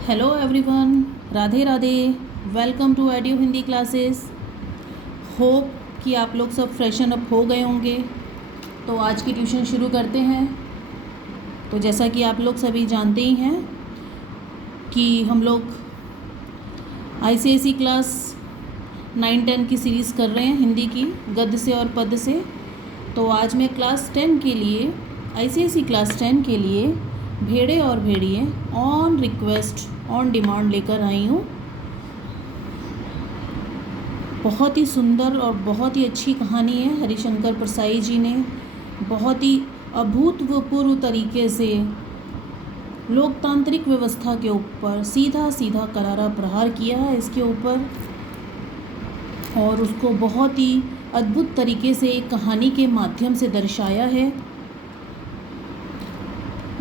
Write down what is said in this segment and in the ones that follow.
Hello everyone, Radhe Radhe. Welcome to Edu Hindi classes. Hope कि आप लोग सब फ्रेशन अप हो गए होंगे। तो आज की ट्यूशन शुरू करते हैं। तो जैसा कि आप लोग सभी जानते ही हैं कि हम लोग आईसीएसई क्लास 9-10 की सीरीज़ कर रहे हैं, हिंदी की गद्य से और पद्य से। तो आज मैं क्लास 10 के लिए, आईसीएसई क्लास 10 के लिए भेड़े और भेड़िए ऑन रिक्वेस्ट ऑन डिमांड लेकर आई हूँ। बहुत ही सुंदर और बहुत ही अच्छी कहानी है। हरिशंकर परसाई जी ने बहुत ही अभूतपूर्व तरीके से लोकतांत्रिक व्यवस्था के ऊपर सीधा सीधा करारा प्रहार किया है इसके ऊपर, और उसको बहुत ही अद्भुत तरीके से एक कहानी के माध्यम से दर्शाया है,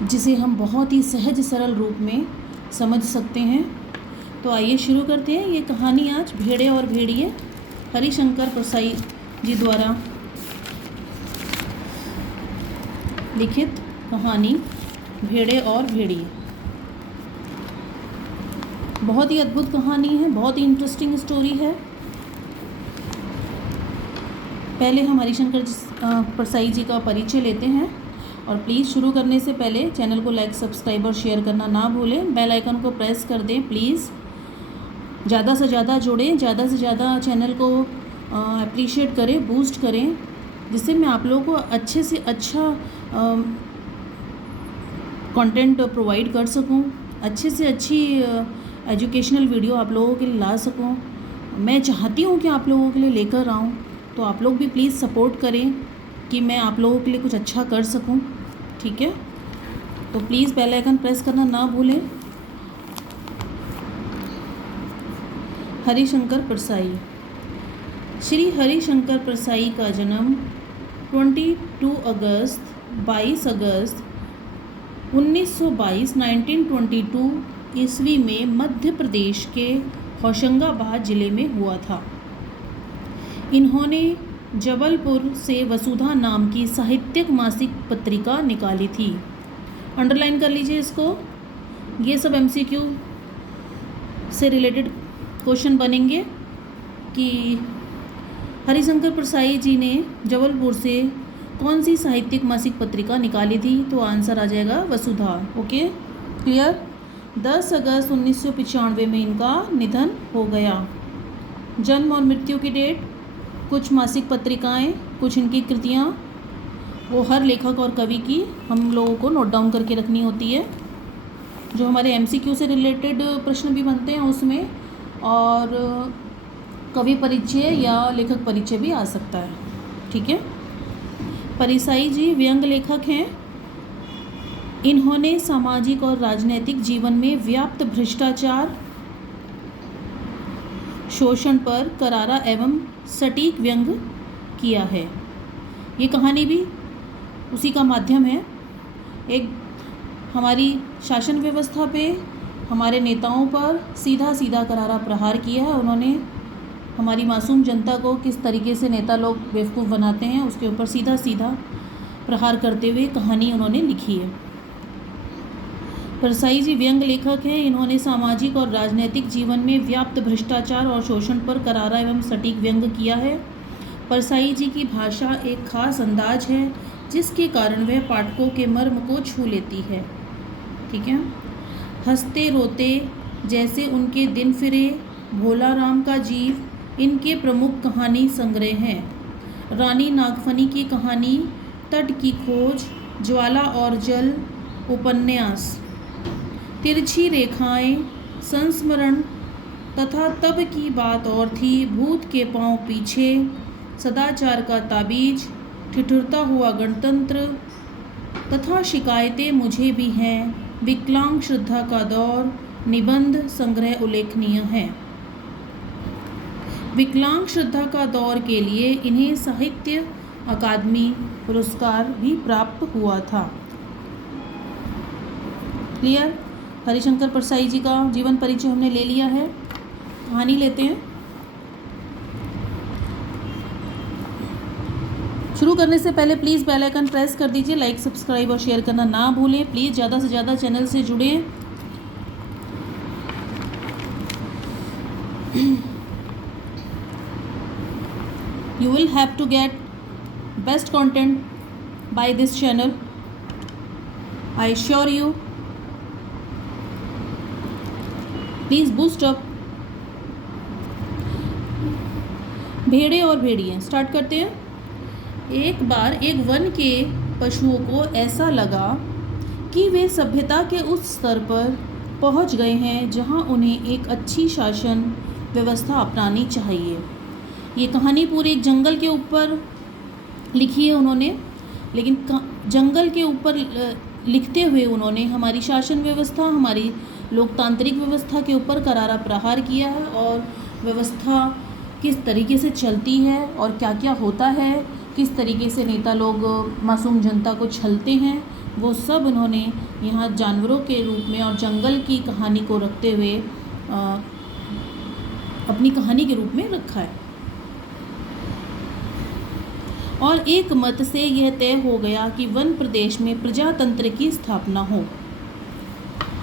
जिसे हम बहुत ही सहज सरल रूप में समझ सकते हैं। तो आइए शुरू करते हैं। ये कहानी आज भेड़े और भेड़िए, हरिशंकर परसाई जी द्वारा लिखित कहानी भेड़े और भेड़िए। बहुत ही अद्भुत कहानी है, बहुत ही इंटरेस्टिंग स्टोरी है। पहले हम हरिशंकर परसाई जी का परिचय लेते हैं। और प्लीज़ शुरू करने से पहले चैनल को लाइक, सब्सक्राइब और शेयर करना ना भूलें। बेल आइकन को प्रेस कर दें प्लीज़। ज़्यादा से ज़्यादा जुड़ें, ज़्यादा से ज़्यादा चैनल को अप्रिशिएट करें, बूस्ट करें, जिससे मैं आप लोगों को अच्छे से अच्छा कंटेंट प्रोवाइड कर सकूं, अच्छे से अच्छी एजुकेशनल वीडियो आप लोगों के लिए ला सकूं। मैं चाहती हूं कि आप लोगों के लिए लेकर आऊं, तो आप लोग भी प्लीज़ सपोर्ट करें कि मैं आप लोगों के लिए कुछ अच्छा कर सकूं। ठीक है, तो प्लीज़ बेल आइकन प्रेस करना ना भूलें। हरिशंकर परसाई। श्री हरिशंकर परसाई का जन्म 22 अगस्त 1922 ईस्वी में मध्य प्रदेश के होशंगाबाद ज़िले में हुआ था। इन्होंने जबलपुर से वसुधा नाम की साहित्यिक मासिक पत्रिका निकाली थी। अंडरलाइन कर लीजिए इसको, ये सब एमसीक्यू से रिलेटेड क्वेश्चन बनेंगे कि हरिशंकर परसाई जी ने जबलपुर से कौन सी साहित्यिक मासिक पत्रिका निकाली थी। तो आंसर आ जाएगा वसुधा। Okay, clear. 10 अगस्त 1995 में इनका निधन हो गया। जन्म और मृत्यु की डेट, कुछ मासिक पत्रिकाएं, कुछ इनकी कृतियाँ, वो हर लेखक और कवि की हम लोगों को नोट डाउन करके रखनी होती है। जो हमारे एमसीक्यू से रिलेटेड प्रश्न भी बनते हैं उसमें, और कवि परिचय या लेखक परिचय भी आ सकता है। ठीक है। परसाई जी व्यंग लेखक हैं। इन्होंने सामाजिक और राजनीतिक जीवन में व्याप्त भ्रष्टाचार, शोषण पर करारा एवं सटीक व्यंग किया है। ये कहानी भी उसी का माध्यम है। एक हमारी शासन व्यवस्था पे, हमारे नेताओं पर सीधा सीधा करारा प्रहार किया है उन्होंने। हमारी मासूम जनता को किस तरीके से नेता लोग बेवकूफ़ बनाते हैं, उसके ऊपर सीधा सीधा प्रहार करते हुए कहानी उन्होंने लिखी है। परसाई जी व्यंग लेखक हैं। इन्होंने सामाजिक और राजनीतिक जीवन में व्याप्त भ्रष्टाचार और शोषण पर करारा एवं सटीक व्यंग किया है। परसाई जी की भाषा एक खास अंदाज है, जिसके कारण वह पाठकों के मर्म को छू लेती है। ठीक है। हंसते रोते जैसे उनके दिन फिरे, भोला राम का जीव इनके प्रमुख कहानी संग्रह हैं। रानी नागफनी की कहानी, तट की खोज, ज्वाला और जल उपन्यास, तिरछी रेखाएं, संस्मरण तथा तब की बात और थी, भूत के पांव पीछे, सदाचार का ताबीज, ठिठुरता हुआ गणतंत्र तथा शिकायतें मुझे भी हैं, विकलांग श्रद्धा का दौर, निबंध संग्रह उल्लेखनीय हैं। विकलांग श्रद्धा का दौर के लिए इन्हें साहित्य अकादमी पुरस्कार भी प्राप्त हुआ था। क्लियर। हरिशंकर परसाई जी का जीवन परिचय हमने ले लिया है। कहानी लेते हैं। शुरू करने से पहले प्लीज़ बेल आइकन प्रेस कर दीजिए, लाइक, सब्सक्राइब और शेयर करना ना भूलें। प्लीज़ ज़्यादा से ज़्यादा चैनल से जुड़ें। You will have to get best content by this channel. I assure you. Please boost up. भेड़े और भेड़िए स्टार्ट करते हैं। एक बार एक वन के पशुओं को ऐसा लगा कि वे सभ्यता के उस स्तर पर पहुंच गए हैं जहां उन्हें एक अच्छी शासन व्यवस्था अपनानी चाहिए। ये कहानी पूरी एक जंगल के ऊपर लिखी है उन्होंने, लेकिन जंगल के ऊपर लिखते हुए उन्होंने हमारी शासन व्यवस्था, हमारी लोकतांत्रिक व्यवस्था के ऊपर करारा प्रहार किया है और व्यवस्था किस तरीके से चलती है और क्या क्या होता है, किस तरीके से नेता लोग मासूम जनता को छलते हैं, वो सब उन्होंने यहाँ जानवरों के रूप में और जंगल की कहानी को रखते हुए अपनी कहानी के रूप में रखा है। और एक मत से यह तय हो गया कि वन प्रदेश में प्रजातंत्र की स्थापना हो,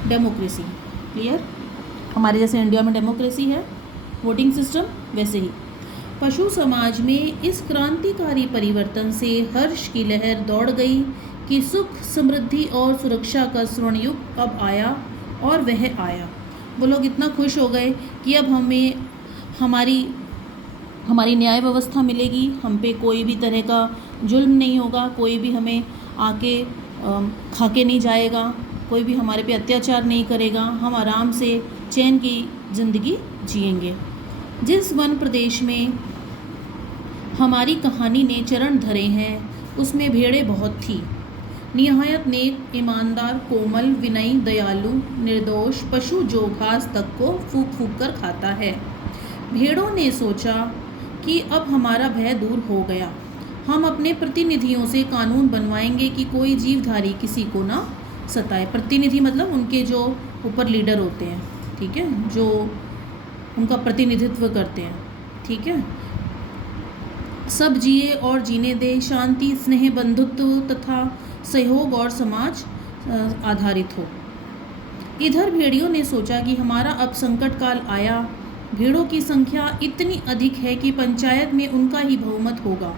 डेमोक्रेसी। क्लियर? हमारे जैसे इंडिया में डेमोक्रेसी है, वोटिंग सिस्टम, वैसे ही पशु समाज में इस क्रांतिकारी परिवर्तन से हर्ष की लहर दौड़ गई कि सुख, समृद्धि और सुरक्षा का स्वर्ण युग अब आया और वह आया। वो लोग इतना खुश हो गए कि अब हमें हमारी न्याय व्यवस्था मिलेगी, हम पे कोई भी तरह का जुल्म नहीं होगा, कोई भी हमें आके खा के नहीं जाएगा, कोई भी हमारे पे अत्याचार नहीं करेगा, हम आराम से चैन की ज़िंदगी जिएंगे। जिस वन प्रदेश में हमारी कहानी ने चरण धरे हैं उसमें भेड़ें बहुत थी। निहायत नेक, ईमानदार, कोमल, विनयी, दयालु, निर्दोष पशु जो घास तक को फूंक फूंक कर खाता है। भेड़ों ने सोचा कि अब हमारा भय दूर हो गया, हम अपने प्रतिनिधियों से कानून बनवाएंगे कि कोई जीवधारी किसी को ना सताए। प्रतिनिधि मतलब उनके जो ऊपर लीडर होते हैं, ठीक है, जो उनका प्रतिनिधित्व करते हैं, ठीक है। सब जिए और जीने दे, शांति, स्नेह, बंधुत्व तथा सहयोग और समाज आधारित हो। इधर भेड़ियों ने सोचा कि हमारा अब संकट काल आया। भेड़ों की संख्या इतनी अधिक है कि पंचायत में उनका ही बहुमत होगा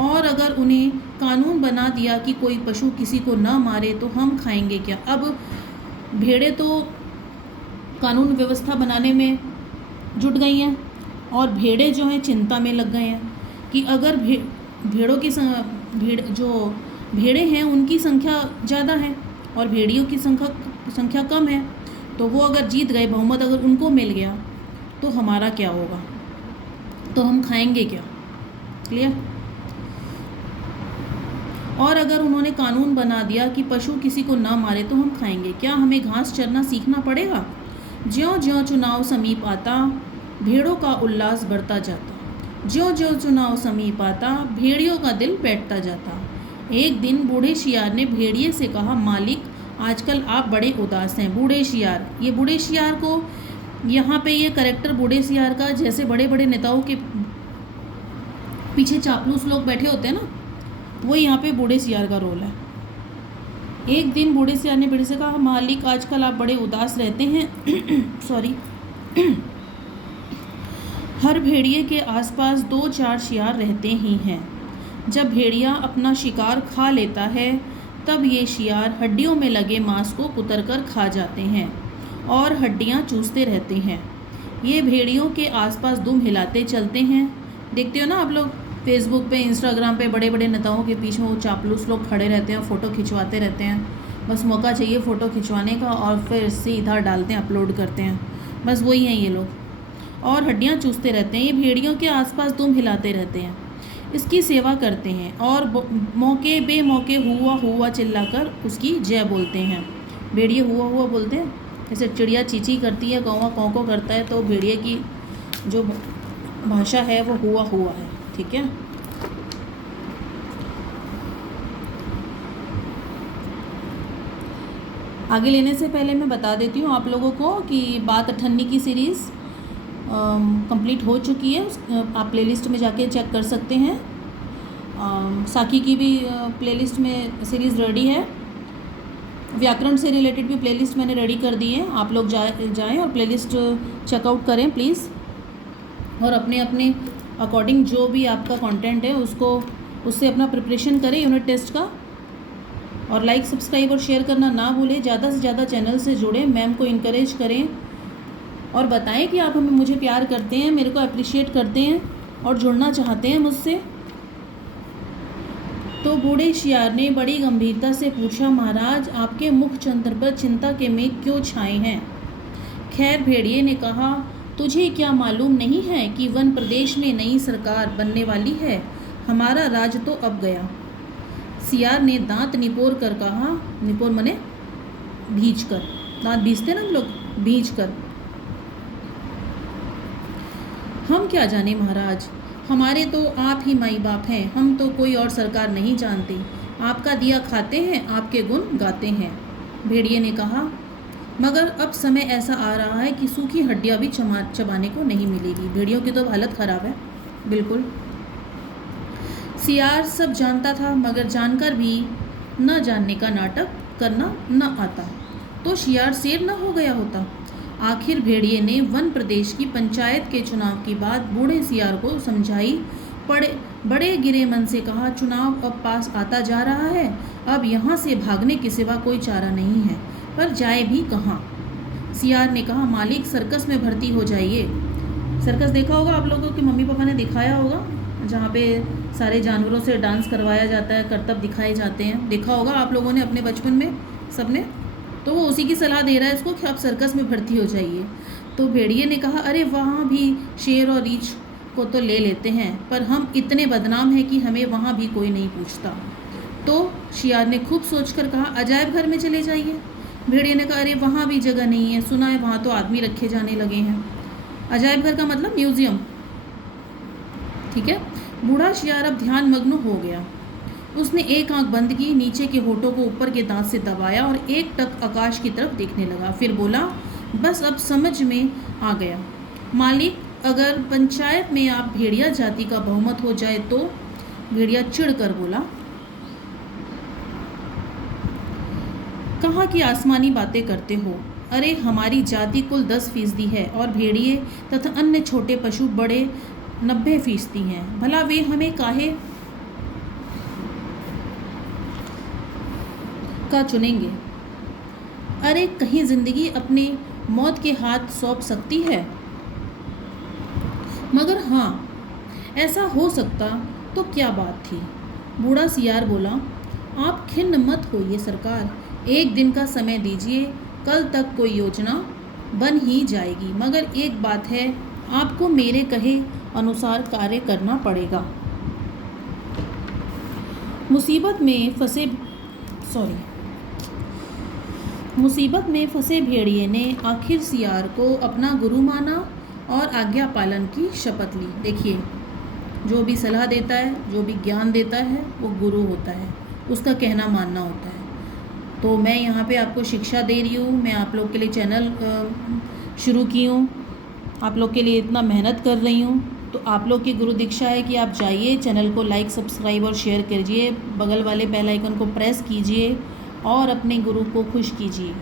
और अगर उन्हें कानून बना दिया कि कोई पशु किसी को न मारे तो हम खाएंगे क्या। अब भेड़ें तो कानून व्यवस्था बनाने में जुट गई हैं और भेड़ें जो हैं चिंता में लग गए हैं कि अगर भेड़ें हैं उनकी संख्या ज़्यादा है और भेड़ियों की संख्या कम है, तो वो अगर जीत गए, बहुमत अगर उनको मिल गया तो हमारा क्या होगा, तो हम खाएंगे क्या। क्लियर? और अगर उन्होंने कानून बना दिया कि पशु किसी को ना मारे तो हम खाएंगे क्या, हमें घास चरना सीखना पड़ेगा। ज्यों-ज्यों चुनाव समीप आता भेड़ों का उल्लास बढ़ता जाता, ज्यों-ज्यों चुनाव समीप आता भेड़ियों का दिल बैठता जाता। एक दिन बूढ़े शियार ने भेड़िए से कहा, मालिक आजकल आप बड़े उदास हैं। बूढ़े शियार, ये बूढ़े शियार को यहाँ पे ये करेक्टर बूढ़े शियार का, जैसे बड़े बड़े नेताओं के पीछे चापलूस लोग बैठे होते हैं ना, वो यहाँ पे बूढ़े शियार का रोल है। एक दिन बूढ़े शियार ने भेड़िए से कहा, मालिक आजकल आप बड़े उदास रहते हैं। सॉरी। हर भेड़िए के आसपास 2-4 शियार रहते ही हैं। जब भेड़िया अपना शिकार खा लेता है तब ये शियार हड्डियों में लगे मांस को कुतर कर खा जाते हैं और हड्डियां चूसते रहते हैं। ये भेड़ियों के आसपास दुम हिलाते चलते हैं। देखते हो ना आप लोग फेसबुक पे, इंस्टाग्राम पे बड़े बड़े नेताओं के पीछे वो चापलूस लोग खड़े रहते हैं, फ़ोटो खिंचवाते रहते हैं। बस मौका चाहिए फ़ोटो खिंचवाने का और फिर सीधा डालते हैं, अपलोड करते हैं। बस वही हैं ये लोग और हड्डियाँ चूसते रहते हैं। ये भेड़ियों के आसपास दुम हिलाते रहते हैं, इसकी सेवा करते हैं और मौके बेमौके हुआ हुआ चिल्लाकर उसकी जय बोलते हैं। भेड़िए हुआ हुआ बोलते हैं, जैसे चिड़िया चींची करती है, कौवा कौं कौं करता है, तो भेड़िए की जो भाषा है वो हुआ हुआ है। ठीक है। आगे लेने से पहले मैं बता देती हूँ आप लोगों को कि बात अठन्नी की सीरीज़ कंप्लीट हो चुकी है। आप प्लेलिस्ट में जाके चेक कर सकते हैं। साकी की भी प्लेलिस्ट में सीरीज़ रेडी है। व्याकरण से रिलेटेड भी प्लेलिस्ट मैंने रेडी कर दी है। आप लोग जाएं और प्लेलिस्ट चेकआउट करें प्लीज़। और अपने अपने अकॉर्डिंग जो भी आपका कंटेंट है उससे अपना प्रिपरेशन करें यूनिट टेस्ट का। और लाइक, सब्सक्राइब और शेयर करना ना भूलें। ज़्यादा से ज़्यादा चैनल से जुड़ें, मैम को इनकरेज करें और बताएं कि आप मुझे प्यार करते हैं, मेरे को अप्रिशिएट करते हैं और जुड़ना चाहते हैं मुझसे। तो बूढ़े शियार ने बड़ी गंभीरता से पूछा, महाराज आपके मुख चंद्र पर चिंता के मेघ क्यों छाए हैं? खैर, भेड़िए ने कहा, तुझे क्या मालूम नहीं है कि वन प्रदेश में नई सरकार बनने वाली है? हमारा राज तो अब गया। सियार ने दांत निपोर कर कहा, निपोर मने भींच कर, दांत भींचते ना हम लोग, भींच कर। हम क्या जाने महाराज, हमारे तो आप ही माई बाप हैं, हम तो कोई और सरकार नहीं जानते। आपका दिया खाते हैं, आपके गुण गाते हैं। भेड़िए ने कहा, मगर अब समय ऐसा आ रहा है कि सूखी हड्डियां भी चबाने को नहीं मिलेगी। भेड़ियों की तो हालत ख़राब है, बिल्कुल। सियार सब जानता था, मगर जानकर भी न जानने का नाटक करना न आता तो शियार शेर न हो गया होता। आखिर भेड़िए ने वन प्रदेश की पंचायत के चुनाव की बात बूढ़े सियार को समझाई। बड़े गिरे मन से कहा, चुनाव अब पास आता जा रहा है, अब यहाँ से भागने के सिवा कोई चारा नहीं है, पर जाए भी कहाँ? सियार ने कहा, मालिक सर्कस में भर्ती हो जाइए। सर्कस देखा होगा आप लोगों के मम्मी पापा ने दिखाया होगा, जहाँ पे सारे जानवरों से डांस करवाया जाता है, करतब दिखाए जाते हैं। देखा होगा आप लोगों ने अपने बचपन में सबने। तो वो उसी की सलाह दे रहा है इसको कि आप सर्कस में भर्ती हो जाइए। तो भेड़िए ने कहा, अरे वहाँ भी शेर और रीछ को तो ले लेते हैं, पर हम इतने बदनाम हैं कि हमें वहाँ भी कोई नहीं पूछता। तो शियार ने खूब सोचकर कहा, अजायब घर में चले जाइए। भेड़िए ने कहा, अरे वहाँ भी जगह नहीं है, सुना है वहाँ तो आदमी रखे जाने लगे हैं। अजायब घर का मतलब म्यूजियम, ठीक है। बूढ़ा शियार अब ध्यान मग्न हो गया। उसने एक आंख बंद की, नीचे के होठों को ऊपर के दांत से दबाया और एक टक आकाश की तरफ देखने लगा। फिर बोला, बस अब समझ में आ गया मालिक, अगर पंचायत में आप भेड़िया जाति का बहुमत हो जाए तो। भेड़िया चिढ़ कर बोला, कहाँ की आसमानी बातें करते हो? अरे हमारी जाति कुल 10% है और भेड़िए तथा अन्य छोटे पशु बड़े 90% हैं। भला वे हमें काहे का चुनेंगे? अरे कहीं जिंदगी अपनी मौत के हाथ सौंप सकती है? मगर हाँ, ऐसा हो सकता तो क्या बात थी? बूढ़ा सियार बोला, आप खिन्न मत होइए सरकार, एक दिन का समय दीजिए, कल तक कोई योजना बन ही जाएगी। मगर एक बात है, आपको मेरे कहे अनुसार कार्य करना पड़ेगा। मुसीबत में फंसे भेड़िए ने आखिर सियार को अपना गुरु माना और आज्ञा पालन की शपथ ली। देखिए, जो भी सलाह देता है, जो भी ज्ञान देता है, वो गुरु होता है, उसका कहना मानना होता है। तो मैं यहाँ पे आपको शिक्षा दे रही हूँ, मैं आप लोग के लिए चैनल शुरू की हूँ, आप लोग के लिए इतना मेहनत कर रही हूँ। तो आप लोग की गुरु दीक्षा है कि आप जाइए, चैनल को लाइक, सब्सक्राइब और शेयर कीजिए, बगल वाले बेल आइकन को प्रेस कीजिए और अपने गुरु को खुश कीजिए।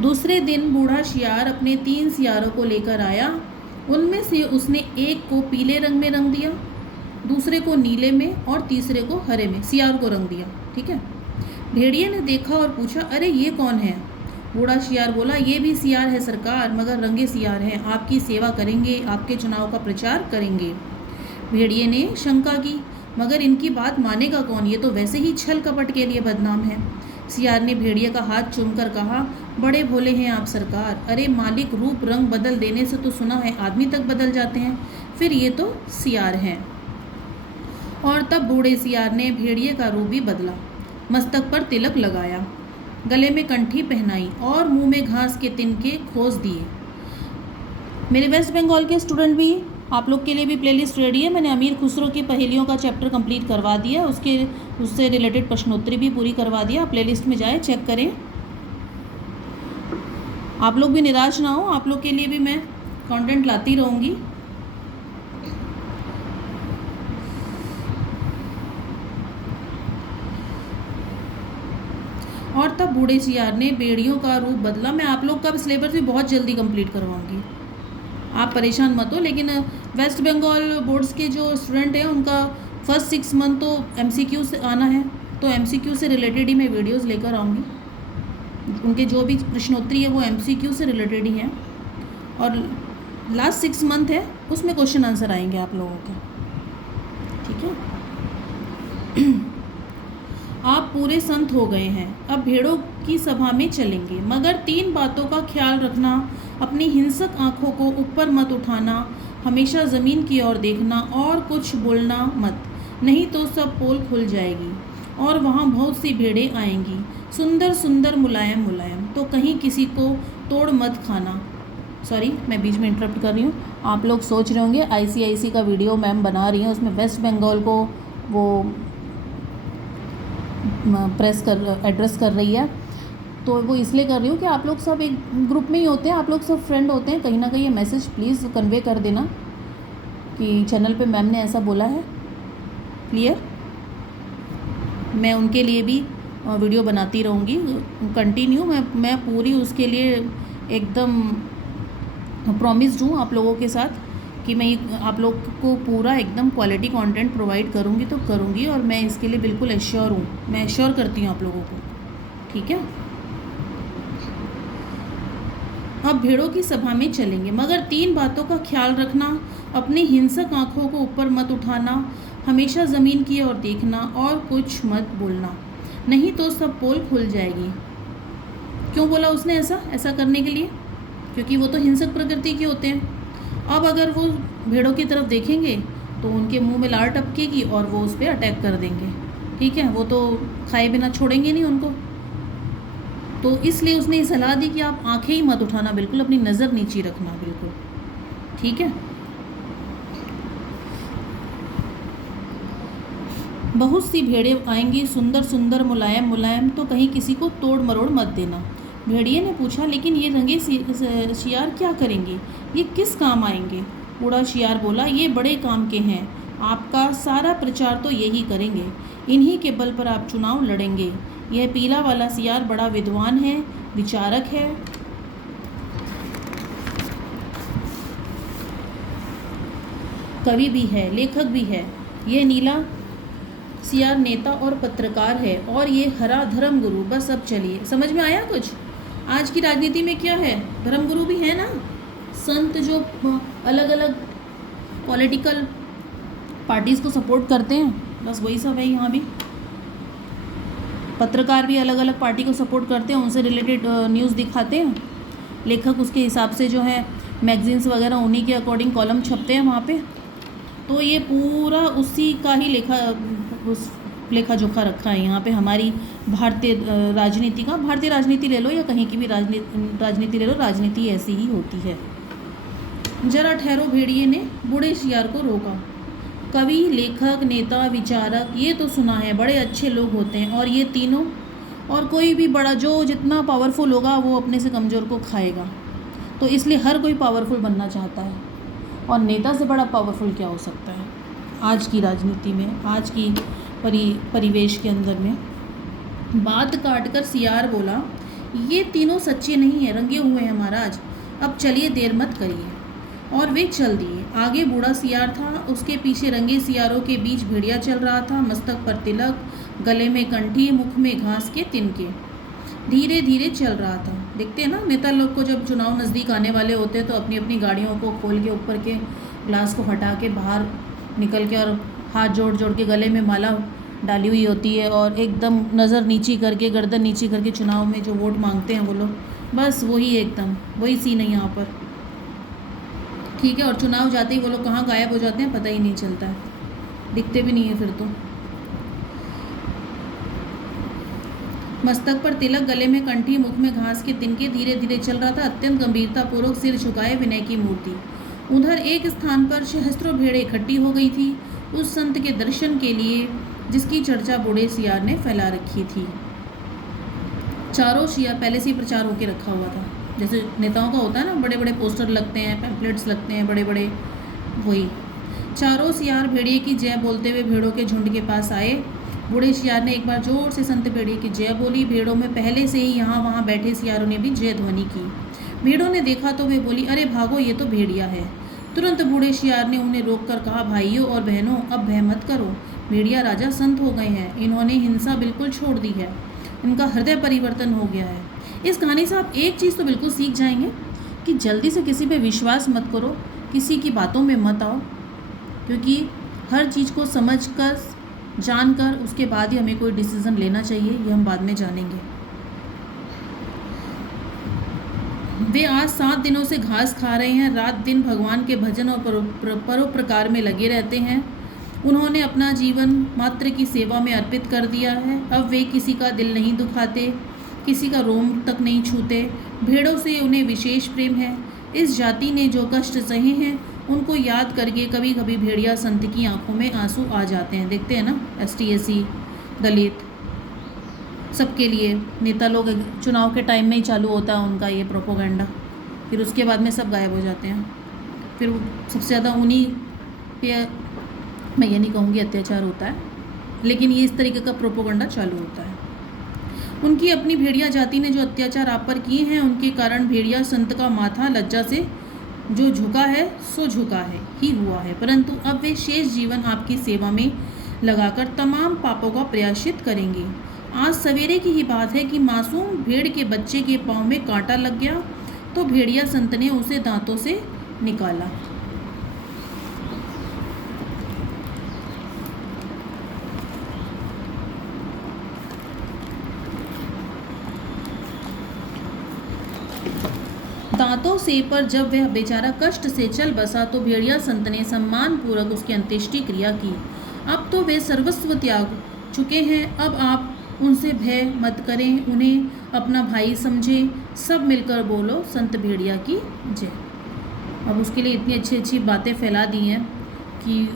दूसरे दिन बूढ़ा शियार अपने 3 सियारों को लेकर आया। उनमें से उसने एक को पीले रंग में रंग दिया, दूसरे को नीले में और तीसरे को हरे में सियार को रंग दिया, ठीक है। भेड़िए ने देखा और पूछा, अरे ये कौन है? बूढ़ा शियार बोला, ये भी सियार है सरकार, मगर रंगे सियार हैं, आपकी सेवा करेंगे, आपके चुनाव का प्रचार करेंगे। भेड़िए ने शंका की, मगर इनकी बात मानेगा कौन? ये तो वैसे ही छल कपट के लिए बदनाम है। सियार ने भेड़िए का हाथ चूमकर कहा, बड़े भोले हैं आप सरकार। अरे मालिक, रूप रंग बदल देने से तो सुना है आदमी तक बदल जाते हैं, फिर ये तो सियार हैं। और तब बूढ़े सियार ने भेड़िए का रूप भी बदला, मस्तक पर तिलक लगाया, गले में कंठी पहनाई और मुंह में घास के तिनके खोस दिए। मेरे वेस्ट बंगाल के स्टूडेंट भी, आप लोग के लिए भी प्लेलिस्ट रेडी है। मैंने अमीर खुसरो की पहेलियों का चैप्टर कंप्लीट करवा दिया, उससे रिलेटेड प्रश्नोत्तरी भी पूरी करवा दिया। आप प्लेलिस्ट में जाएं, चेक करें। आप लोग भी निराश ना हो, आप लोग के लिए भी मैं कंटेंट लाती रहूँगी। और तब बूढ़े सियार ने भेड़ियों का रूप बदला। मैं आप लोग का सिलेबस भी बहुत जल्दी कंप्लीट करवाऊंगी, आप परेशान मत हो। लेकिन वेस्ट बंगाल बोर्ड्स के जो स्टूडेंट हैं उनका फर्स्ट 6 मंथ तो MCQ से आना है, तो MCQ से रिलेटेड ही मैं वीडियोस लेकर आऊँगी। उनके जो भी प्रश्नोत्तरी है वो MCQ से रिलेटेड ही हैं, और लास्ट 6 मंथ है उसमें क्वेश्चन आंसर आएंगे आप लोगों के, ठीक है। आप पूरे संत हो गए हैं, अब भेड़ों की सभा में चलेंगे, मगर 3 बातों का ख्याल रखना, अपनी हिंसक आंखों को ऊपर मत उठाना, हमेशा ज़मीन की ओर देखना और कुछ बोलना मत, नहीं तो सब पोल खुल जाएगी और वहाँ बहुत सी भेड़ें आएंगी, सुंदर सुंदर मुलायम मुलायम, तो कहीं किसी को तोड़ मत खाना। सॉरी, मैं बीच में इंटरप्ट कर रही हूँ। आप लोग सोच रहे होंगे ICIC का वीडियो मैम बना रही हैं, उसमें वेस्ट बंगाल को वो एड्रेस कर रही है, तो वो इसलिए कर रही हूँ कि आप लोग सब एक ग्रुप में ही होते हैं, आप लोग सब फ्रेंड होते हैं, कहीं ना कहीं ये मैसेज प्लीज़ कन्वे कर देना कि चैनल पे मैम ने ऐसा बोला है। क्लियर? मैं उनके लिए भी वीडियो बनाती रहूँगी कंटिन्यू, मैं पूरी उसके लिए एकदम प्रॉमिस्ड हूँ आप लोगों के साथ कि मैं आप लोग को पूरा एकदम क्वालिटी कंटेंट प्रोवाइड करूँगी तो करूँगी, और मैं इसके लिए बिल्कुल एश्योर हूँ, मैं एश्योर करती हूँ आप लोगों को, ठीक है। अब भेड़ों की सभा में चलेंगे, मगर 3 बातों का ख्याल रखना, अपनी हिंसक आंखों को ऊपर मत उठाना, हमेशा ज़मीन की ओर देखना और कुछ मत बोलना, नहीं तो सब पोल खुल जाएगी। क्यों बोला उसने ऐसा करने के लिए? क्योंकि वो तो हिंसक प्रकृति के होते हैं। अब अगर वो भेड़ों की तरफ देखेंगे तो उनके मुंह में लार टपकेगी और वो उस पर अटैक कर देंगे, ठीक है। वो तो खाए बिना छोड़ेंगे नहीं उनको, तो इसलिए उसने ये सलाह दी कि आप आंखें ही मत उठाना, बिल्कुल अपनी नज़र नीचे रखना, बिल्कुल, ठीक है। बहुत सी भेड़ें आएंगी, सुंदर सुंदर मुलायम मुलायम, तो कहीं किसी को तोड़ मरोड़ मत देना। भेड़िए ने पूछा, लेकिन ये रंगे शियार क्या करेंगे, ये किस काम आएंगे? बूढ़ा शियार बोला, ये बड़े काम के हैं, आपका सारा प्रचार तो यही करेंगे, इन्हीं के बल पर आप चुनाव लड़ेंगे। यह पीला वाला शियार बड़ा विद्वान है, विचारक है, कवि भी है, लेखक भी है। यह नीला शियार नेता और पत्रकार है, और ये हरा धर्मगुरु। बस अब चलिए, समझ में आया कुछ? आज की राजनीति में क्या है, धर्मगुरु भी है ना, संत जो अलग अलग पॉलिटिकल पार्टीज़ को सपोर्ट करते हैं, बस वही सब है यहाँ भी। पत्रकार भी अलग अलग पार्टी को सपोर्ट करते हैं, उनसे रिलेटेड न्यूज़ दिखाते हैं। लेखक उसके हिसाब से जो है मैगजीन्स वगैरह उन्हीं के अकॉर्डिंग कॉलम छपते हैं वहाँ पे। तो ये पूरा उसी का ही लेखा जोखा रखा है यहाँ पे हमारी भारतीय राजनीति का। भारतीय राजनीति ले लो या कहीं की भी राजनीति ले लो, राजनीति ऐसी ही होती है। जरा ठहरो, भेड़िए ने बूढ़े शियार को रोका। कवि, लेखक, नेता, विचारक, ये तो सुना है बड़े अच्छे लोग होते हैं, और ये तीनों, और कोई भी बड़ा जो जितना पावरफुल होगा वो अपने से कमज़ोर को खाएगा, तो इसलिए हर कोई पावरफुल बनना चाहता है, और नेता से बड़ा पावरफुल क्या हो सकता है आज की राजनीति में, आज की परिवेश के अंदर में। बात काटकर सियार बोला, ये तीनों सच्चे नहीं हैं, रंगे हुए हैं महाराज, अब चलिए देर मत करिए। और वे चल दिए। आगे बूढ़ा सियार था, उसके पीछे रंगे सियारों के बीच भेड़िया चल रहा था, मस्तक पर तिलक, गले में कंठी, मुख में घास के तिनके, धीरे धीरे चल रहा था। देखते हैं ना, नेता लोग को जब चुनाव नज़दीक आने वाले होते हैं तो अपनी अपनी गाड़ियों को खोल के ऊपर के ग्लास को हटा के बाहर निकल के और हाथ जोड़ जोड़ के गले में माला डाली हुई होती है, और एकदम नज़र नीची करके, गर्दन नीची करके चुनाव में जो वोट मांगते हैं वो लोग, बस वही एकदम वही सीन है यहाँ पर, ठीक है। और चुनाव जाते ही वो लोग कहाँ गायब हो जाते हैं पता ही नहीं चलता है, दिखते भी नहीं है फिर तो। मस्तक पर तिलक, गले में कंठी, मुख में घास के तिनके, धीरे धीरे चल रहा था, अत्यंत गंभीरतापूर्वक सिर झुकाए विनय की मूर्ति। उधर एक स्थान पर सहस्त्रों भेड़ें इकट्ठी हो गई थी उस संत के दर्शन के लिए जिसकी चर्चा बूढ़े सियार ने फैला रखी थी। चारों सियार पहले से ही प्रचार होकर रखा हुआ था, जैसे नेताओं का होता है ना, बड़े बड़े पोस्टर लगते हैं, पैम्पलेट्स लगते हैं बड़े बड़े, वही। चारों सियार भेड़िए की जय बोलते हुए भेड़ों के झुंड के पास आए। बूढ़े सियार ने एक बार जोर से संत भेड़िए की जय बोली। भेड़ों में पहले से ही यहाँ वहाँ बैठे सियारों ने भी जय ध्वनि की। भेड़ों ने देखा तो वे बोली, अरे भागो, ये तो भेड़िया है। तुरंत बूढ़े शियार ने उन्हें रोककर कहा, भाइयों और बहनों, अब भय मत करो, भेड़िया राजा संत हो गए हैं, इन्होंने हिंसा बिल्कुल छोड़ दी है, इनका हृदय परिवर्तन हो गया है। इस कहानी से आप एक चीज़ तो बिल्कुल सीख जाएंगे कि जल्दी से किसी पे विश्वास मत करो, किसी की बातों में मत आओ, क्योंकि हर चीज़ को समझ कर, जान कर, उसके बाद ही हमें कोई डिसीज़न लेना चाहिए, ये हम बाद में जानेंगे। वे आज 7 दिनों से घास खा रहे हैं, रात दिन भगवान के भजन और परोपकार में लगे रहते हैं। उन्होंने अपना जीवन मात्र की सेवा में अर्पित कर दिया है। अब वे किसी का दिल नहीं दुखाते, किसी का रोम तक नहीं छूते। भेड़ों से उन्हें विशेष प्रेम है। इस जाति ने जो कष्ट सहे हैं उनको याद करके कभी कभी भेड़िया संत की आंखों में आंसू आ जाते हैं। देखते हैं ना, ST/SC, दलित, सबके लिए नेता लोग चुनाव के टाइम में ही चालू होता है उनका ये प्रोपोगंडा, फिर उसके बाद में सब गायब हो जाते हैं। फिर सबसे ज़्यादा उन्हीं पे, मैं ये नहीं कहूँगी अत्याचार होता है, लेकिन ये इस तरीके का प्रोपोगंडा चालू होता है। उनकी अपनी भेड़िया जाति ने जो अत्याचार आप पर किए हैं, उनके कारण भेड़िया संत का माथा लज्जा से जो झुका है सो झुका है ही हुआ है, परंतु अब वे शेष जीवन आपकी सेवा में लगाकर तमाम पापों का प्रायश्चित करेंगे। आज सवेरे की ही बात है कि मासूम भेड़ के बच्चे के पाँव में कांटा लग गया तो भेड़िया संत ने उसे दांतों से निकाला। दांतों से पर जब वह बेचारा कष्ट से चल बसा तो भेड़िया संत ने सम्मान पूर्वक उसकी अंत्येष्टि क्रिया की। अब तो वे सर्वस्व त्याग चुके हैं, अब आप उनसे भय मत करें, उन्हें अपना भाई समझें, सब मिलकर बोलो संत भेड़िया की जय। अब उसके लिए इतनी अच्छी अच्छी बातें फैला दी हैं कि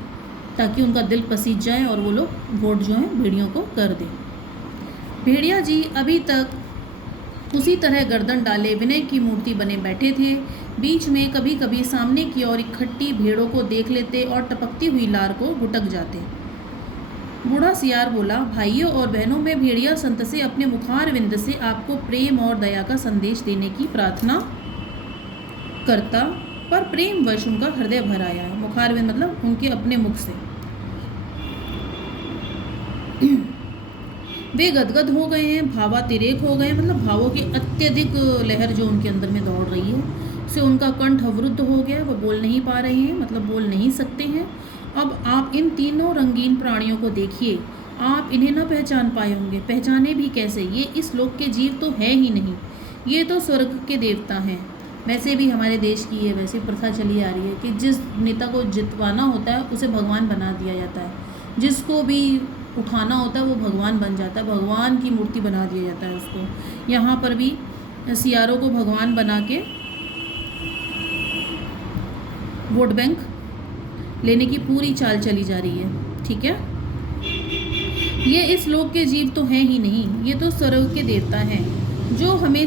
ताकि उनका दिल पसीज जाए और वो लोग वोट जो है भेड़ियों को कर दें। भेड़िया जी अभी तक उसी तरह गर्दन डाले विनय की मूर्ति बने बैठे थे। बीच में कभी कभी सामने की ओर इकट्ठी भेड़ों को देख लेते और टपकती हुई लार को घुटक जाते। बूढ़ा सियार बोला, भाइयों और बहनों, मैं भेड़िया संत से अपने मुखारविंद से आपको प्रेम और दया का संदेश देने की प्रार्थना करता, पर प्रेम वश उनका हृदय भर आया है। मुखारविंद मतलब उनके अपने मुख से। वे गदगद हो गए हैं, भावातिरेक हो गए, मतलब भावों की अत्यधिक लहर जो उनके अंदर में दौड़ रही है से उनका कंठ अवरुद्ध हो गया, वो बोल नहीं पा रहे हैं, मतलब बोल नहीं सकते हैं। अब आप इन तीनों रंगीन प्राणियों को देखिए, आप इन्हें न पहचान पाए होंगे। पहचाने भी कैसे, ये इस लोक के जीव तो है ही नहीं, ये तो स्वर्ग के देवता हैं। वैसे भी हमारे देश की ये वैसे प्रथा चली आ रही है कि जिस नेता को जितवाना होता है उसे भगवान बना दिया जाता है, जिसको भी उठाना होता है वो भगवान बन जाता है, भगवान की मूर्ति बना दिया जाता है उसको। यहाँ पर भी सियारों को भगवान बना के वोट बैंक लेने की पूरी चाल चली जा रही है। ठीक है, ये इस लोक के जीव तो हैं ही नहीं, ये तो स्वर्ग के देवता हैं जो हमें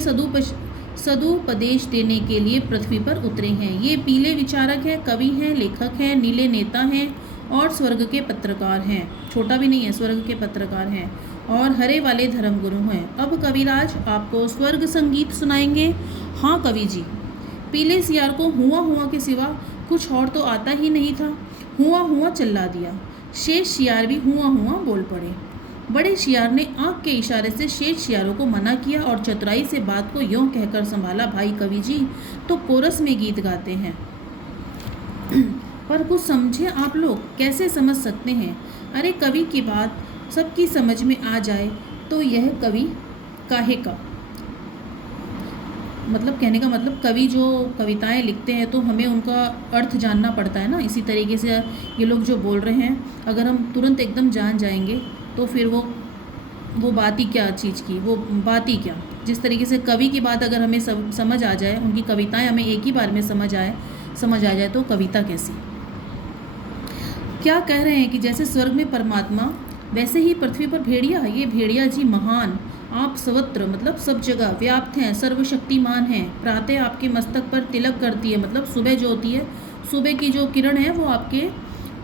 सदुपदेश देने के लिए पृथ्वी पर उतरे हैं। ये पीले विचारक हैं, कवि हैं, लेखक हैं, नीले नेता हैं और स्वर्ग के पत्रकार हैं। छोटा भी नहीं है, स्वर्ग के पत्रकार हैं और हरे वाले धर्मगुरु हैं। अब कविराज आपको स्वर्ग संगीत सुनाएंगे। हाँ कवि जी। पीले सियार को हुआ हुआ के सिवा कुछ और तो आता ही नहीं था। हुआ हुआ चिल्ला दिया। शेष शियार भी हुआ हुआ बोल पड़े। बड़े शियार ने आँख के इशारे से शेष शियारों को मना किया और चतुराई से बात को यूँ कहकर संभाला, भाई कवि जी तो कोरस में गीत गाते हैं, पर कुछ समझे आप लोग, कैसे समझ सकते हैं? अरे कवि की बात सबकी समझ में आ जाए तो यह कवि काहे का, मतलब कहने का मतलब कवि जो कविताएं लिखते हैं तो हमें उनका अर्थ जानना पड़ता है ना। इसी तरीके से ये लोग जो बोल रहे हैं, अगर हम तुरंत एकदम जान जाएंगे तो फिर वो बात ही क्या चीज़ की, वो बात ही क्या। जिस तरीके से कवि की बात अगर हमें समझ आ जाए, उनकी कविताएं हमें एक ही बार में समझ आ जाए तो कविता कैसी। क्या कह रहे हैं कि जैसे स्वर्ग में परमात्मा वैसे ही पृथ्वी पर भेड़िया। ये भेड़िया जी महान, आप सर्वत्र मतलब सब जगह व्याप्त हैं, सर्वशक्तिमान हैं। प्रातः आपके मस्तक पर तिलक करती है, मतलब सुबह जो होती है, सुबह की जो किरण है वो आपके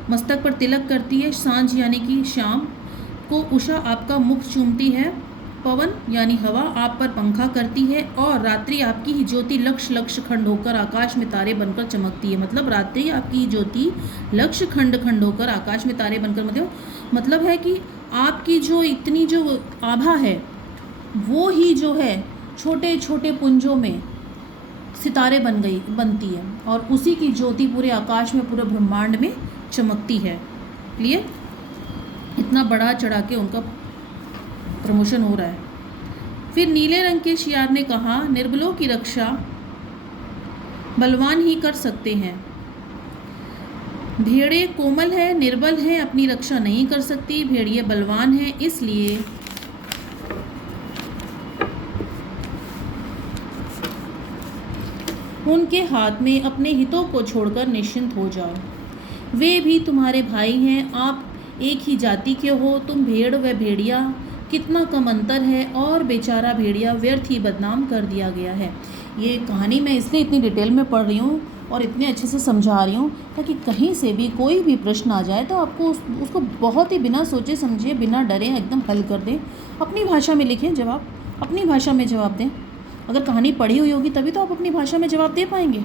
मस्तक पर तिलक करती है। सांझ यानी कि शाम को उषा आपका मुख चूमती है पवन यानी हवा आप पर पंखा करती है और रात्रि आपकी ही ज्योति लक्ष लक्ष खंड होकर आकाश में तारे बनकर चमकती है। मतलब रात्रि आपकी ही ज्योति लक्ष खंड खंड होकर आकाश में तारे बनकर मतलब है कि आपकी जो इतनी जो आभा है वो ही जो है छोटे छोटे पुंजों में सितारे बनती है और उसी की ज्योति पूरे आकाश में, पूरे ब्रह्मांड में चमकती है। क्लियर? इतना बड़ा चढ़ा के उनका प्रमोशन हो रहा है। फिर नीले रंग के शियार ने कहा, निर्बलों की रक्षा बलवान ही कर सकते हैं। भेड़े कोमल है, निर्बल है, अपनी रक्षा नहीं कर सकती। भेड़िए बलवान है, इसलिए उनके हाथ में अपने हितों को छोड़कर निश्चिंत हो जाओ। वे भी तुम्हारे भाई हैं, आप एक ही जाति के हो। तुम भेड़ व भेड़िया, कितना कम अंतर है। और बेचारा भेड़िया व्यर्थ ही बदनाम कर दिया गया है। ये कहानी मैं इसलिए इतनी डिटेल में पढ़ रही हूँ और इतने अच्छे से समझा रही हूँ ताकि कहीं से भी कोई भी प्रश्न आ जाए तो आपको उसको बहुत ही बिना सोचे समझे, बिना डरे एकदम हल कर दें। अपनी भाषा में लिखें जवाब, अपनी भाषा में जवाब दें। अगर कहानी पढ़ी हुई होगी तभी तो आप अपनी भाषा में जवाब दे पाएंगे।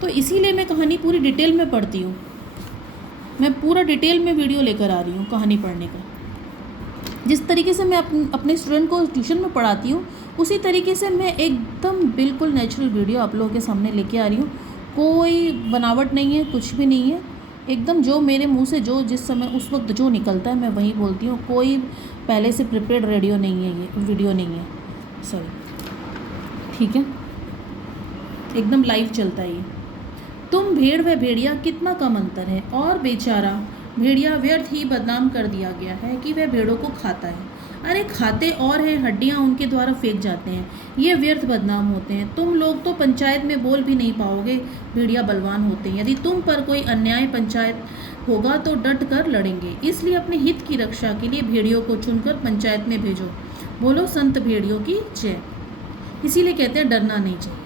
तो इसीलिए मैं कहानी पूरी डिटेल में पढ़ती हूँ। मैं पूरा डिटेल में वीडियो लेकर आ रही हूँ कहानी पढ़ने का। जिस तरीके से मैं अपने स्टूडेंट को ट्यूशन में पढ़ाती हूँ उसी तरीके से मैं एकदम बिल्कुल नेचुरल वीडियो आप लोगों के सामने लेके आ रही हूँ। कोई बनावट नहीं है, कुछ भी नहीं है। एकदम जो मेरे मुंह से जो जिस समय उस वक्त जो निकलता है मैं वही बोलती हूँ। कोई पहले से प्रिपेयर्ड रेडियो नहीं है, ये वीडियो नहीं है, सॉरी। ठीक है, एकदम लाइव चलता है ये। तुम भेड़ व भेड़िया, कितना कम अंतर है। और बेचारा भेड़िया व्यर्थ ही बदनाम कर दिया गया है कि वह भेड़ों को खाता है। अरे खाते और हैं, हड्डियां उनके द्वारा फेंक जाते हैं, ये व्यर्थ बदनाम होते हैं। तुम लोग तो पंचायत में बोल भी नहीं पाओगे, भेड़िया बलवान होते हैं। यदि तुम पर कोई अन्याय पंचायत होगा तो डट कर लड़ेंगे। इसलिए अपने हित की रक्षा के लिए भेड़ियों को चुनकर पंचायत में भेजो। बोलो संत भेड़ियों की जय। इसीलिए कहते हैं डरना नहीं चाहिए।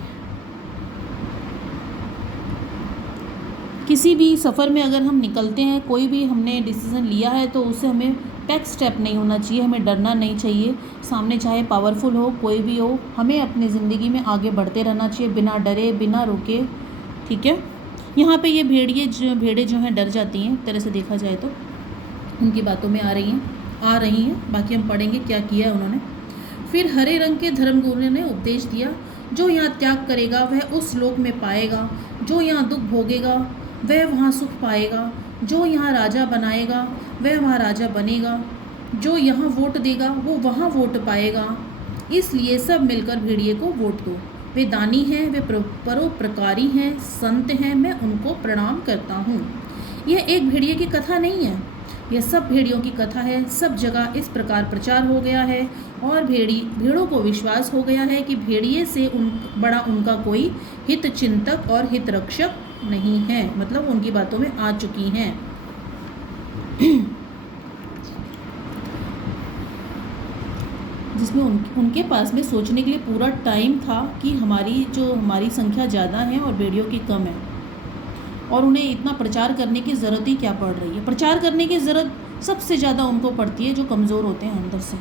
किसी भी सफ़र में अगर हम निकलते हैं, कोई भी हमने डिसीज़न लिया है तो उससे हमें टेक स्टेप नहीं होना चाहिए, हमें डरना नहीं चाहिए। सामने चाहे पावरफुल हो, कोई भी हो, हमें अपनी ज़िंदगी में आगे बढ़ते रहना चाहिए बिना डरे, बिना रुके। ठीक है, यहाँ पे ये भेड़े जो हैं डर जाती हैं तरह से देखा जाए तो, उनकी बातों में आ रही हैं। बाकी हम पढ़ेंगे क्या किया उन्होंने। फिर हरे रंग के धर्मगुरु ने उपदेश दिया, जो यहाँ त्याग करेगा वह उस लोक में पाएगा, जो यहाँ दुख भोगेगा वह वहाँ सुख पाएगा, जो यहाँ राजा बनाएगा वह वहाँ राजा बनेगा, जो यहाँ वोट देगा वो वहाँ वोट पाएगा। इसलिए सब मिलकर भेड़िए को वोट दो। वे दानी हैं, वे परोपकारी हैं, संत हैं, मैं उनको प्रणाम करता हूँ। यह एक भेड़िए की कथा नहीं है, यह सब भेड़ियों की कथा है। सब जगह इस प्रकार प्रचार हो गया है और भेड़ों को विश्वास हो गया है कि भेड़िए से बड़ा उनका कोई हित चिंतक और हित रक्षक नहीं है। मतलब उनकी बातों में आ चुकी हैं। जिसमें उनके पास में सोचने के लिए पूरा टाइम था कि हमारी संख्या ज़्यादा है और भेड़ियों की कम है, और उन्हें इतना प्रचार करने की ज़रूरत ही क्या पड़ रही है। प्रचार करने की ज़रूरत सबसे ज़्यादा उनको पड़ती है जो कमज़ोर होते हैं अंदर से।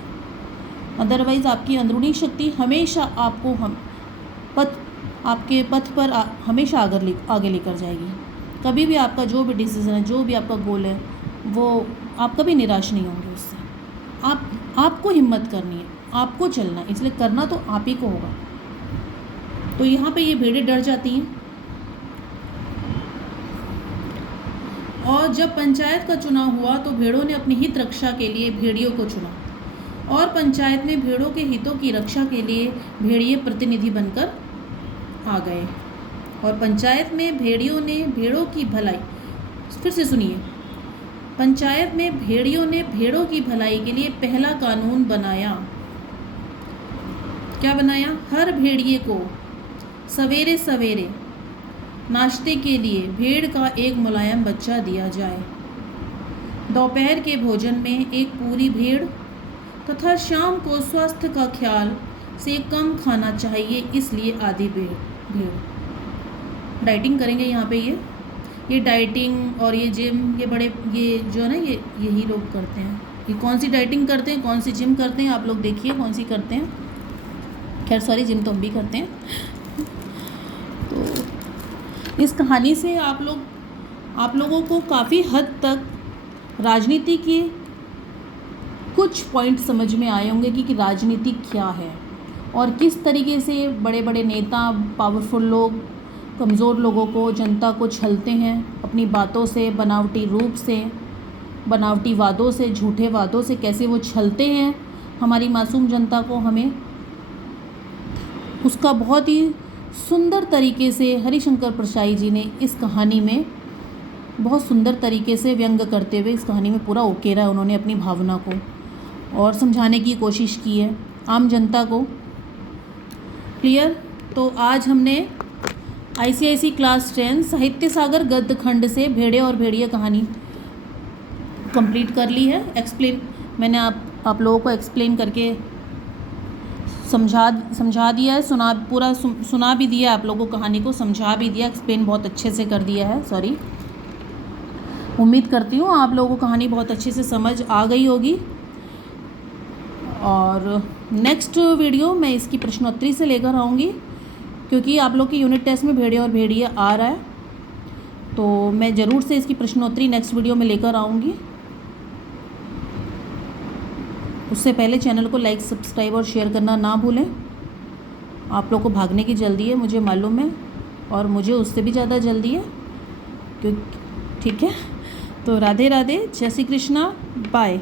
अदरवाइज़ आपकी अंदरूनी शक्ति हमेशा आपको आपके पथ पर हमेशा आगे लेकर जाएगी। कभी भी आपका जो भी डिसीज़न है, जो भी आपका गोल है, वो आप कभी निराश नहीं होंगे उससे। आपको हिम्मत करनी है, आपको चलना है, इसलिए करना तो आप ही को होगा। तो यहाँ पे ये भेड़ें डर जाती हैं। और जब पंचायत का चुनाव हुआ तो भेड़ों ने अपनी हित रक्षा के लिए भेड़ियों को चुना, और पंचायत में भेड़ों के हितों की रक्षा के लिए भेड़िए प्रतिनिधि बनकर आ गए। और पंचायत में भेड़ियों ने भेड़ों की भलाई, फिर से सुनिए, पंचायत में भेड़ियों ने भेड़ों की भलाई के लिए पहला कानून बनाया। क्या बनाया? हर भेड़िए को सवेरे सवेरे नाश्ते के लिए भेड़ का एक मुलायम बच्चा दिया जाए। दोपहर के भोजन में एक पूरी भेड़ तथा शाम को स्वास्थ्य का ख्याल से कम खाना चाहिए, इसलिए आधी भेड़। डाइटिंग करेंगे यहाँ पे ये डाइटिंग और ये जिम, ये जो है ना, यही लोग करते हैं। कि कौन सी डाइटिंग करते हैं, कौन सी जिम करते हैं, आप लोग देखिए कौन सी करते हैं। खैर सॉरी, जिम तो हम भी करते हैं। तो इस कहानी से आप लोगों को काफ़ी हद तक राजनीति के कुछ पॉइंट समझ में आए होंगे कि राजनीति क्या है और किस तरीके से बड़े बड़े नेता, पावरफुल लोग कमज़ोर लोगों को, जनता को छलते हैं अपनी बातों से, बनावटी रूप से, बनावटी वादों से, झूठे वादों से कैसे वो छलते हैं हमारी मासूम जनता को। हमें उसका बहुत ही सुंदर तरीके से हरिशंकर प्रसाई जी ने इस कहानी में बहुत सुंदर तरीके से व्यंग करते हुए इस कहानी में पूरा उकेरा है उन्होंने अपनी भावना को और समझाने की कोशिश की है आम जनता को। क्लियर? तो आज हमने ICIC क्लास 10 साहित्य सागर गद्य खंड से भेड़े और भेड़िया कहानी कंप्लीट कर ली है। एक्सप्लेन मैंने आप लोगों को एक्सप्लेन करके समझा दिया है, सुना भी दिया आप लोगों को, कहानी को समझा भी दिया, एक्सप्लेन बहुत अच्छे से कर दिया है। सॉरी, उम्मीद करती हूँ आप लोगों को कहानी बहुत अच्छे से समझ आ गई होगी। और नेक्स्ट वीडियो मैं इसकी प्रश्नोत्तरी से लेकर आऊँगी, क्योंकि आप लोग की यूनिट टेस्ट में भेड़िया और भेड़िया आ रहा है, तो मैं ज़रूर से इसकी प्रश्नोत्तरी नेक्स्ट वीडियो में लेकर आऊँगी। उससे पहले चैनल को लाइक, सब्सक्राइब और शेयर करना ना भूलें। आप लोग को भागने की जल्दी है, मुझे मालूम है, और मुझे उससे भी ज़्यादा जल्दी है, क्योंकि ठीक है। तो राधे राधे, जय श्री कृष्णा, बाय।